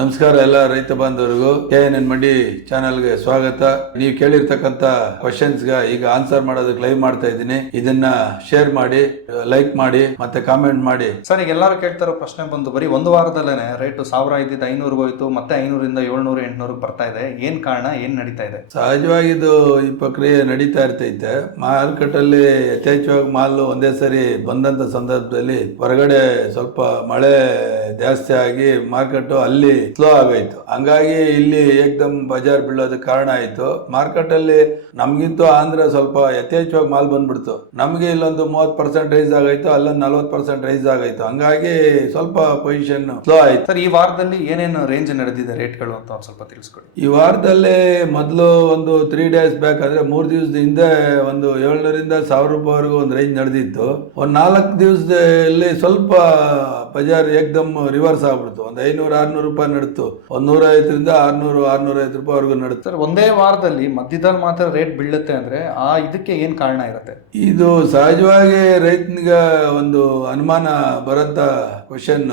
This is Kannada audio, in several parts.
ನಮಸ್ಕಾರ ಎಲ್ಲ ರೈತ ಬಾಂಧವರಿಗೂ. ಕೆ ಎನ್ ಎನ್ ಮಂಡಿ ಚಾನೆಲ್ಗೆ ಸ್ವಾಗತ. ನೀವು ಕೇಳಿರ್ತಕ್ಕಂತ ಕ್ವಶನ್ಸ್ಗೆ ಈಗ ಆನ್ಸರ್ ಮಾಡೋದಕ್ಕೆ ಲೈವ್ ಮಾಡ್ತಾ ಇದ್ದೀನಿ. ಇದನ್ನ ಶೇರ್ ಮಾಡಿ ಲೈಕ್ ಮಾಡಿ ಮತ್ತೆ ಕಾಮೆಂಟ್ ಮಾಡಿ. ಸರ್ ಈಗ ಎಲ್ಲರೂ ಕೇಳ್ತಾರೋ ಪ್ರಶ್ನೆ ಬಂದು ಬರೀ ಒಂದು ವಾರದಲ್ಲೇ ರೇಟು ಸಾವಿರ ಇದ್ದಿದ್ದು ಐನೂರು ಹೋಯ್ತು ಮತ್ತೆ ಐನೂರಿಂದ ಏಳ್ನೂರು ಎಂಟುನೂರು ಬರ್ತಾ ಇದೆ. ಏನ್ ಕಾರಣ ಏನ್ ನಡೀತಾ ಇದೆ? ಸಹಜವಾಗಿ ಇದು ಈ ಪ್ರಕ್ರಿಯೆ ನಡೀತಾ ಇರ್ತೈತೆ. ಮಾರ್ಕೆಟ್ ಅಲ್ಲಿ ಯಥೇಚ್ಛವಾಗಿ ಮಾಲ್ ಒಂದೇ ಸರಿ ಬಂದಂತ ಸಂದರ್ಭದಲ್ಲಿ ಹೊರಗಡೆ ಸ್ವಲ್ಪ ಮಳೆ ಜಾಸ್ತಿ ಆಗಿ ಮಾರ್ಕೆಟ್ ಅಲ್ಲಿ ಸ್ಲೋ ಆಗೋಯ್ತು. ಹಂಗಾಗಿ ಇಲ್ಲಿ ಏಕ್ದಮ್ ಬಜಾರ್ ಬೀಳೋದಕ್ಕೆ ಕಾರಣ ಆಯ್ತು. ಮಾರ್ಕೆಟ್ ಅಲ್ಲಿ ನಮ್ಗಿಂತ ಆಂಧ್ರ ಸ್ವಲ್ಪ ಯಥೇಚ್ಛವಾಗಿ ಮಾಲ್ ಬಂದ್ಬಿಡ್ತು. ನಮಗೆ ಇಲ್ಲೊಂದು ಮೂವತ್ತು ಪರ್ಸೆಂಟ್ ರೈಸ್ ಆಗೋಯ್ತು ಅಲ್ಲೊಂದು ನಲ್ವತ್ತು ಪರ್ಸೆಂಟ್ ರೈಸ್ ಆಗೋಯ್ತು. ಹಂಗಾಗಿ ಸ್ವಲ್ಪ ಪೊಸಿಷನ್ ಸ್ಲೋ ಆಯ್ತು. ಸರ್ ಈ ವಾರದಲ್ಲಿ ಏನೇನು ರೇಂಜ್ ನಡೆದಿದೆ ರೇಟ್ಗಳು ಅಂತ ಒಂದು ಸ್ವಲ್ಪ ತಿಳಿಸ್ಕೊಡಿ. ಈ ವಾರದಲ್ಲಿ ಮೊದಲು ಒಂದು ತ್ರೀ ಡೇಸ್ ಬ್ಯಾಕ್ ಅಂದ್ರೆ ಮೂರು ದಿವಸದ ಹಿಂದೆ ಒಂದು ಏಳ್ನೂರಿಂದ ಸಾವಿರ ರೂಪಾಯಿವರೆಗೂ ಒಂದು ರೇಂಜ್ ನಡೆದಿತ್ತು. ಒಂದು ನಾಲ್ಕು ದಿವಸದಲ್ಲಿ ಸ್ವಲ್ಪ ಬಜಾರ್ ಏಕ್ದಮ್ ರಿವರ್ಸ್ ಆಗ್ಬಿಡ್ತು. ಒಂದು ಐನೂರು ಆರ್ನೂರು ರೂಪಾಯಿ ನಡ್ತು. ಒಂದ್ ನೂರ ಐವತ್ತರಿಂದ ಆರ್ನೂರು ಆರ್ನೂರ ಐವತ್ತು ರೂಪಾಯಿವರೆಗೂ ನಡುತ್ತೆ ಸರ್ ಒಂದೇ ವಾರದಲ್ಲಿ ಮಧ್ಯದಲ್ಲಿ ಮಾತ್ರ ರೇಟ್ ಬೀಳುತ್ತೆ ಅಂದ್ರೆ ಆ ಇದಕ್ಕೆ ಏನ್ ಕಾರಣ ಇರುತ್ತೆ? ಇದು ಸಹಜವಾಗಿ ರೈತನಿಗ ಒಂದು ಅನುಮಾನ ಬರಂತ ಕ್ವಶನ್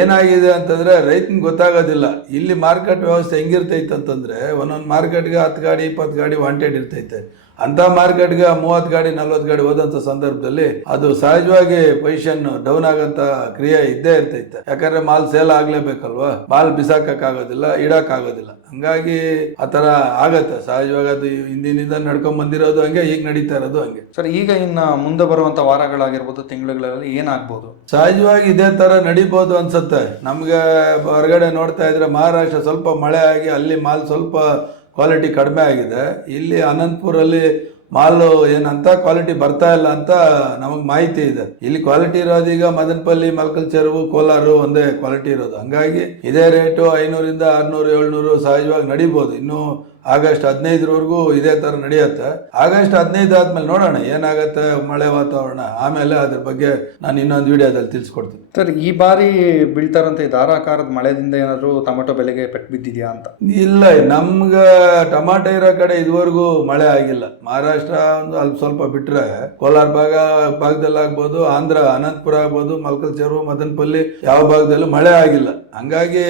ಏನಾಗಿದೆ ಅಂತಂದ್ರೆ ರೈತನಿಗೆ ಗೊತ್ತಾಗೋದಿಲ್ಲ. ಇಲ್ಲಿ ಮಾರ್ಕೆಟ್ ವ್ಯವಸ್ಥೆ ಹೆಂಗಿರ್ತೈತೆ ಅಂತಂದ್ರೆ ಒಂದೊಂದು ಮಾರ್ಕೆಟ್ಗೆ ಹತ್ತು ಗಾಡಿ ಇಪ್ಪತ್ತು ಗಾಡಿ ವಾಂಟೆಡ್ ಇರ್ತೈತೆ. ಅಂತ ಮಾರ್ಕೆಟ್ಗೆ ಮೂವತ್ತು ಗಾಡಿ ನಲ್ವತ್ತು ಗಾಡಿ ಹೋದಂತ ಸಂದರ್ಭದಲ್ಲಿ ಅದು ಸಹಜವಾಗಿ ಪೊಸಿಷನ್ ಡೌನ್ ಆಗಂತ ಕ್ರಿಯೆ ಇದ್ದೇ ಇರ್ತೈತೆ. ಯಾಕಂದ್ರೆ ಮಾಲ್ ಸೇಲ್ ಆಗ್ಲೇಬೇಕಲ್ವಾ? ಮಾಲ್ ಬಿಸಾಕಕ್ ಆಗೋದಿಲ್ಲ ಇಡಕ್ ಆಗೋದಿಲ್ಲ ಹಂಗಾಗಿ ಆತರ ಆಗತ್ತೆ. ಸಹಜವಾಗಿ ಅದು ಹಿಂದಿನಿಂದ ನಡ್ಕೊಂಡ್ ಬಂದಿರೋದು ಹಂಗೆ ಈಗ ನಡೀತಾ ಇರೋದು ಹಂಗೆ. ಸರ್ ಈಗ ಇನ್ನ ಮುಂದೆ ಬರುವಂತ ವಾರಗಳಾಗಿರ್ಬೋದು ತಿಂಗಳುಗಳಲ್ಲಿ ಏನಾಗ್ಬೋದು? ಸಹಜವಾಗಿ ಇದೇ ತರ ನಡಿಬಹುದು ಅನ್ಸುತ್ತೆ. ನಮ್ಗೆ ಹೊರಗಡೆ ನೋಡ್ತಾ ಇದ್ರೆ ಮಹಾರಾಷ್ಟ್ರ ಸ್ವಲ್ಪ ಮಳೆ ಆಗಿ ಅಲ್ಲಿ ಮಾಲ್ ಸ್ವಲ್ಪ ಕ್ವಾಲಿಟಿ ಕಡಿಮೆ ಆಗಿದೆ. ಇಲ್ಲಿ ಅನಂತಪುರಲ್ಲಿ ಮಾಲು ಏನಂತ ಕ್ವಾಲಿಟಿ ಬರ್ತಾ ಇಲ್ಲ ಅಂತ ನಮಗೆ ಮಾಹಿತಿ ಇದೆ. ಇಲ್ಲಿ ಕ್ವಾಲಿಟಿ ಇರೋದು ಈಗ ಮದನಪಲ್ಲಿ ಮಲ್ಕಲ್ ಚೆರುವು ಕೋಲಾರು ಒಂದೇ ಕ್ವಾಲಿಟಿ ಇರೋದು. ಹಂಗಾಗಿ ಇದೇ ರೇಟು ಐನೂರಿಂದ ಆರ್ನೂರು, ಏಳ್ನೂರು ಸಹಜವಾಗಿ ನಡಿಬೋದು. ಇನ್ನು ಆಗಸ್ಟ್ ಹದಿನೈದರವರೆಗೂ ಇದೇ ಥರ ನಡೆಯುತ್ತೆ. ಆಗಸ್ಟ್ ಹದಿನೈದು ಆದ್ಮೇಲೆ ನೋಡೋಣ ಏನಾಗುತ್ತೆ ಮಳೆ ವಾತಾವರಣ. ಆಮೇಲೆ ಅದ್ರ ಬಗ್ಗೆ ನಾನು ಇನ್ನೊಂದು ವಿಡಿಯೋದಲ್ಲಿ ತಿಳಿಸ್ಕೊಡ್ತೀನಿ. ಸರ್ ಈ ಬಾರಿ ಬೀಳ್ತಾರಂತ ಈ ಧಾರಾಕಾರದ ಮಳೆದಿಂದ ಏನಾದರೂ ಟೊಮೆಟೊ ಬೆಲೆಗೆ ಪೆಟ್ಟು ಬಿದ್ದಿದೆಯಾ ಅಂತ? ಇಲ್ಲ ನಮ್ಗೆ ಟೊಮಾಟೊ ಇರೋ ಕಡೆ ಇದುವರೆಗೂ ಮಳೆ ಆಗಿಲ್ಲ. ಮಹಾರಾಷ್ಟ್ರ ಒಂದು ಅಲ್ಲಿ ಸ್ವಲ್ಪ ಬಿಟ್ಟರೆ ಕೋಲಾರ ಭಾಗ ಭಾಗದಲ್ಲಿ ಆಗ್ಬೋದು ಆಂಧ್ರ ಅನಂತಪುರ ಆಗ್ಬೋದು ಮಲ್ಕಲ್ ಚೆರು ಮದನಪಲ್ಲಿ ಯಾವ ಭಾಗದಲ್ಲೂ ಮಳೆ ಆಗಿಲ್ಲ. ಹಂಗಾಗಿ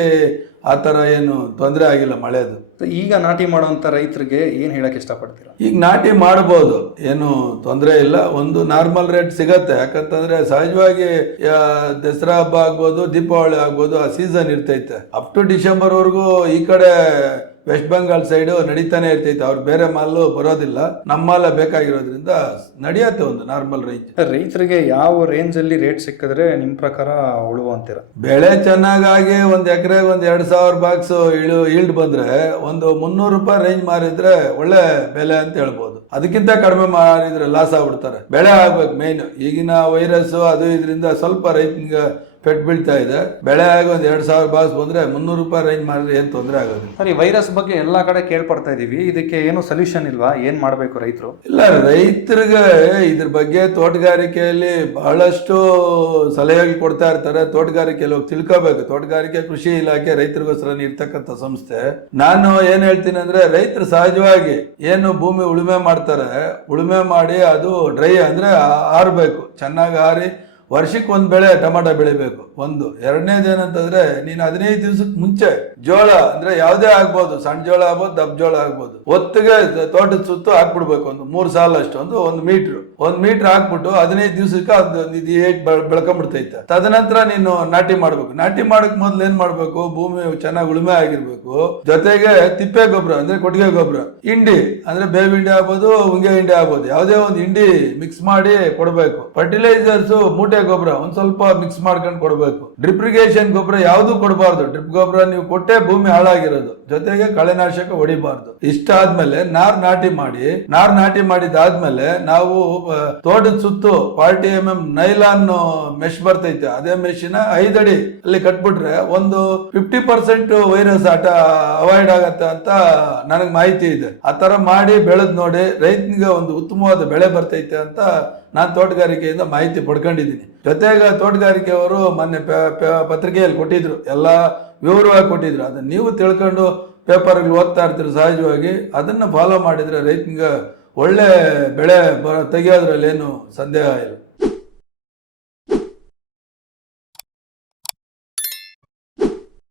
ಆ ಥರ ಏನು ತೊಂದರೆ ಆಗಿಲ್ಲ ಮಳೆದು. ಈಗ ನಾಟಿ ಮಾಡೋವಂಥ ರೈತರಿಗೆ ಏನು ಹೇಳಕ್ಕೆ ಇಷ್ಟಪಡ್ತೀರಾ? ಈಗ ನಾಟಿ ಮಾಡ್ಬೋದು. ಏನು ತೊಂದರೆ ಇಲ್ಲ. ಒಂದು ನಾರ್ಮಲ್ ರೇಟ್ ಸಿಗತ್ತೆ. ಯಾಕಂತಂದ್ರೆ ಸಹಜವಾಗಿ ದಸರಾ ಹಬ್ಬ ಆಗ್ಬೋದು ದೀಪಾವಳಿ ಆಗ್ಬೋದು ಆ ಸೀಸನ್ ಇರ್ತೈತೆ. ಅಪ್ ಟು ಡಿಸೆಂಬರ್ವರೆಗೂ ಈ ಕಡೆ ವೆಸ್ಟ್ ಬೆಂಗಾಲ್ ಸೈಡ್ ನಡೀತಾನೆ ಇರ್ತೈತೆ. ಅವ್ರು ಬೇರೆ ಮಾಲು ಬರೋದಿಲ್ಲ. ನಮ್ಮ ಮಾಲ ಬೇಕಾಗಿರೋದ್ರಿಂದ ನಡೆಯತ್ತೆ ಒಂದು ನಾರ್ಮಲ್ ರೇಂಜ್ ರೈತರಿಗೆ ಯಾವ ರೇಂಜ್ ಅಲ್ಲಿ ರೇಟ್ ಸಿಕ್ಕಿದ್ರೆ ನಿಮ್ ಪ್ರಕಾರ ಉಳುವ ಅಂತೀರಾ? ಬೆಳೆ ಚೆನ್ನಾಗಾಗಿ ಒಂದ್ ಎಕರೆ ಒಂದ್ ಎರಡ್ ಸಾವಿರ ಬಾಕ್ಸ್ ಇಳು ಈಲ್ಡ್ ಬಂದ್ರೆ ಒಂದು ಮುನ್ನೂರು ರೂಪಾಯಿ ರೇಂಜ್ ಮಾರಿದ್ರೆ ಒಳ್ಳೆ ಬೆಲೆ ಅಂತ ಹೇಳ್ಬೋದು. ಅದಕ್ಕಿಂತ ಕಡಿಮೆ ಮಾರಿದ್ರೆ ಲಾಸ್ ಆಗ್ಬಿಡ್ತಾರೆ. ಬೆಳೆ ಆಗ್ಬೇಕು ಮೇನ್ ಈಗಿನ ವೈರಸ್ ಅದು ಇದರಿಂದ ಸ್ವಲ್ಪ ರೈತನಿಗೆ ಪೆಟ್ಟು ಬೀಳ್ತಾ ಇದೆ. ಬೆಳೆ ಆಗಿ ಒಂದು ಎರಡು ಸಾವಿರ ಬಾಸ್ ಬಂದ್ರೆ ಮುನ್ನೂರು ರೂಪಾಯಿ ರೇಂಜ್ ಮಾಡಿದ್ರೆ ಏನು ತೊಂದರೆ ಆಗೋದಿಲ್ಲ. ಸರಿ ವೈರಸ್ ಬಗ್ಗೆ ಎಲ್ಲ ಕಡೆ ಕೇಳ್ಪಡ್ತಾ ಇದ್ದೀವಿ ಇದಕ್ಕೆ ಏನು ಸೊಲ್ಯೂಷನ್ ಇಲ್ವಾ? ಏನು ಮಾಡಬೇಕು ರೈತರು? ಇಲ್ಲ ರೈತರಿಗೆ ಇದ್ರ ಬಗ್ಗೆ ತೋಟಗಾರಿಕೆಯಲ್ಲಿ ಬಹಳಷ್ಟು ಸಲಹೆಗಳು ಕೊಡ್ತಾ ಇರ್ತಾರೆ. ತೋಟಗಾರಿಕೆಯಲ್ಲಿ ಹೋಗಿ ತಿಳ್ಕೋಬೇಕು. ತೋಟಗಾರಿಕೆ ಕೃಷಿ ಇಲಾಖೆ ರೈತರಿಗೋಸ್ಕರ ನೀಡ್ತಕ್ಕಂಥ ಸಂಸ್ಥೆ. ನಾನು ಏನು ಹೇಳ್ತೀನಿ ಅಂದ್ರೆ ರೈತರು ಸಹಜವಾಗಿ ಏನು ಭೂಮಿ ಉಳುಮೆ ಮಾಡ್ತಾರೆ ಉಳುಮೆ ಮಾಡಿ ಅದು ಡ್ರೈ ಅಂದ್ರೆ ಆರ್ಬೇಕು. ಚೆನ್ನಾಗಿ ಆರಿ ವರ್ಷಕ್ಕೆ ಒಂದು ಬೆಳೆ ಟೊಮಾಟೊ ಬೆಳಿಬೇಕು. ಒಂದು. ಎರಡನೇದು ಏನಂತಂದ್ರೆ, ನೀನು ಹದಿನೈದು ದಿವಸಕ್ಕೆ ಮುಂಚೆ ಜೋಳ ಅಂದ್ರೆ ಯಾವುದೇ ಆಗ್ಬೋದು, ಸಣ್ಣ ಜೋಳ ಆಗ್ಬೋದು, ದಪ್ಪ ಜೋಳ ಆಗ್ಬೋದು, ಒತ್ತಿಗೆ ತೋಟದ ಸುತ್ತು ಹಾಕ್ಬಿಡ್ಬೇಕು ಒಂದು ಮೂರು ಸಾಲ ಅಷ್ಟು, ಒಂದು ಮೀಟ್ರ್. ಒಂದು ಮೀಟ್ರ್ ಹಾಕ್ಬಿಟ್ಟು ಹದಿನೈದು ದಿವಸಕ್ಕೆ ಅದು ಇದು ಏಟ್ ಬೆಳ್ಕೊಂಡ್ಬಿಡ್ತೈತೆ ತದನಂತರ ನೀನು ನಾಟಿ ಮಾಡ್ಬೇಕು. ನಾಟಿ ಮಾಡಕ್ ಮೊದ್ಲು ಏನ್ ಮಾಡ್ಬೇಕು, ಭೂಮಿ ಚೆನ್ನಾಗಿ ಉಳುಮೆ ಆಗಿರ್ಬೇಕು. ಜೊತೆಗೆ ತಿಪ್ಪೆ ಗೊಬ್ಬರ ಅಂದ್ರೆ ಕೊಟ್ಟಿಗೆ ಗೊಬ್ಬರ ಹಿಂಡಿ ಅಂದ್ರೆ ಬೇವು ಹಿಂಡಿ ಆಗ್ಬೋದು ಉಂಗೆ ಹಿಂಡಿ ಆಗ್ಬೋದು. ಯಾವುದೇ ಒಂದು ಹಿಂಡಿ ಮಿಕ್ಸ್ ಮಾಡಿ ಕೊಡಬೇಕು. ಫರ್ಟಿಲೈಸರ್ಸ್ ಮೂಟೆ ಗೊಬ್ಬರ ಒಂದ್ ಸ್ವಲ್ಪ ಮಿಕ್ಸ್ ಮಾಡ್ಕೊಂಡು ಕೊಡಬೇಕು. ಡ್ರಿಪ್ರಿಗೇಷನ್ ಗೊಬ್ಬರ ಯಾವ್ದು ಕೊಡಬಾರ್ದು. ಡ್ರಿಪ್ ಗೊಬ್ಬರ ನೀವು ಕೊಟ್ಟೆ ಭೂಮಿ ಹಾಳಾಗಿರೋದು. ಜೊತೆಗೆ ಕಳೆನಾಶಕ ಹೊಡಿಬಾರ್ದು. ಇಷ್ಟಾದ್ಮೇಲೆ ನಾರ್ ನಾಟಿ ಮಾಡಿ, ನಾರ್ ನಾಟಿ ಮಾಡಿದಾದ್ಮೇಲೆ ನಾವು ತೋಟದ ಸುತ್ತು forty M M nylon mesh ಬರ್ತೈತೆ. ಅದೇ ಮೆಶಿನ ಐದಡಿ ಅಲ್ಲಿ ಕಟ್ಬಿಟ್ರೆ ಒಂದು ಫಿಫ್ಟಿ ಪರ್ಸೆಂಟ್ ವೈರಸ್ ಆಟ ಅವಾಯ್ಡ್ ಆಗತ್ತೆ ಅಂತ ನನಗೆ ಮಾಹಿತಿ ಇದೆ. ಆ ತರ ಮಾಡಿ ಬೆಳೆದ್ ನೋಡಿ ರೈತನಿಗೆ ಒಂದು ಉತ್ತಮವಾದ ಬೆಳೆ ಬರ್ತೈತೆ ಅಂತ ನಾನು ತೋಟಗಾರಿಕೆಯಿಂದ ಮಾಹಿತಿ ಪಡ್ಕೊಂಡಿದ್ದೀನಿ. ಜೊತೆಗೆ ತೋಟಗಾರಿಕೆಯವರು ಮೊನ್ನೆ ಪೆ- ಪೆ- ಪತ್ರಿಕೆಯಲ್ಲಿ ಕೊಟ್ಟಿದ್ರು. ಎಲ್ಲ ವಿವರವಾಗಿ ಕೊಟ್ಟಿದ್ರು. ಅದನ್ನ ನೀವು ತಿಳ್ಕೊಂಡು ಪೇಪರ್ಗಳು ಓದ್ತಾ ಇರ್ತೀರಿ ಸಹಜವಾಗಿ. ಅದನ್ನ ಫಾಲೋ ಮಾಡಿದ್ರೆ ರೈತನಿಗೆ ಒಳ್ಳೆ ಬೆಳೆ ಬ ತೆಗೆಯೋದ್ರಲ್ಲಿ ಏನು ಸಂದೇಹ ಇಲ್ಲ.